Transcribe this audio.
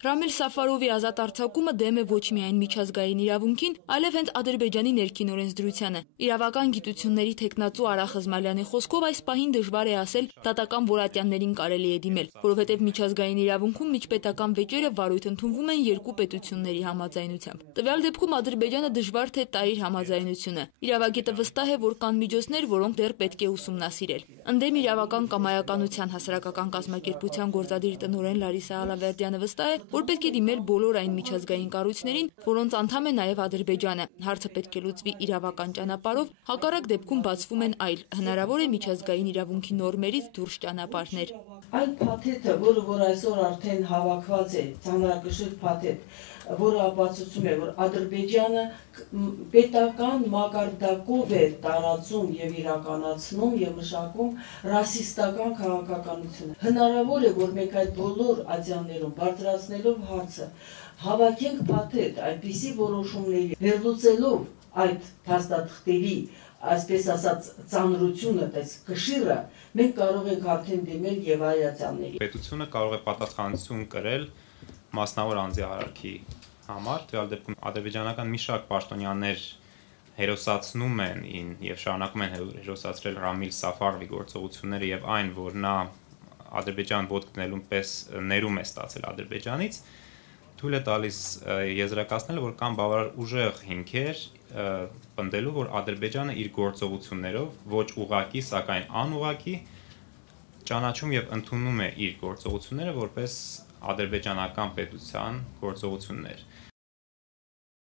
Ռամիլ Սաֆարովի ազատ արձակումը դեմ է ոչ միայն միջազգային իրավունքին, այլև հենց Ադրբեջանի ներքին օրենսդրությանը։ Իրավական գիտությունների թեկնածու Արա Խզմալյանի խոսքով այս պահին դժվար է ասել դատական որատյաններին կարելի է դիմել, որովհետև միջազգային իրավունքում միջպետական վեճերը վարույթ ընդունվում են երկու պետությունների համաձայնությամբ։ Տվյալ դեպքում Ադրբեջանը դժվար թե տա իր համաձայնությունը։ Իրավագետը վստահ է, որ կան միջոցներ, որոնք դեռ պետք է ուսումնասիրել։ Ընդդեմ իրավական կամայականության հասարակական կազմակերպության գործադիր տնօրեն Լարիսա Ալավերդյանը վստահ է, որ պետք է դիմել բոլոր այն միջազգային կառույցներին, որոնց անդամ է նաև Ադրբեջանը։ Հարցը պետք է լուծվի իրավական ճանապարհով, հակառակ դեպքում բացվում են այլ, հնարավոր է միջազգային իրավունքի նորմերից դուրս ճանապարհներ։ Այն փաթեթը, որ այսօր արդեն հավաքված է, ծանրակշիռ փաթեթ, որը ապացուցում է, որ Ադրբեջանը պետական մակարդակով է տարածում եւ իրականացնում եւ մշակում ռասիստական քաղաքականություն։ Հնարավոր է, որ մենք այդ բոլոր ատյաններում բարձրացնելով հարցը հավաքենք փաթեթ, այնպիսի որոշումների վերլուծելով այդ փաստաթղթերի, այսպես ասած, ծանրությունը, այս կշիռը, մենք կարող ենք արդեն դիմել եւ այլ ատյանների։ Պետությունը կարող է պատասխանատվություն կրել մասնավոր անձի արարքի համար, տվյալ դեպքում ադրբեջանական մի շարք պաշտոնյաներ հերոսացնում են եւ շարունակում են հերոսացրել Ռամիլ Սաֆարովի գործողությունները եւ այն, որ նա Ադրբեջան ոտք դնելուն պես ներում է ստացել Ադրբեջանից, թույլ է տալիս եզրակացնել, որ կան բավարար ուժեղ հիմքեր պնդելու, որ Ադրբեջանը իր գործողություններով ոչ ուղղակի, սակայն անուղղակի ճանաչում եւ ընդունում է իր գործողությունները որպես ադրբեջանական պետության գործողություններ։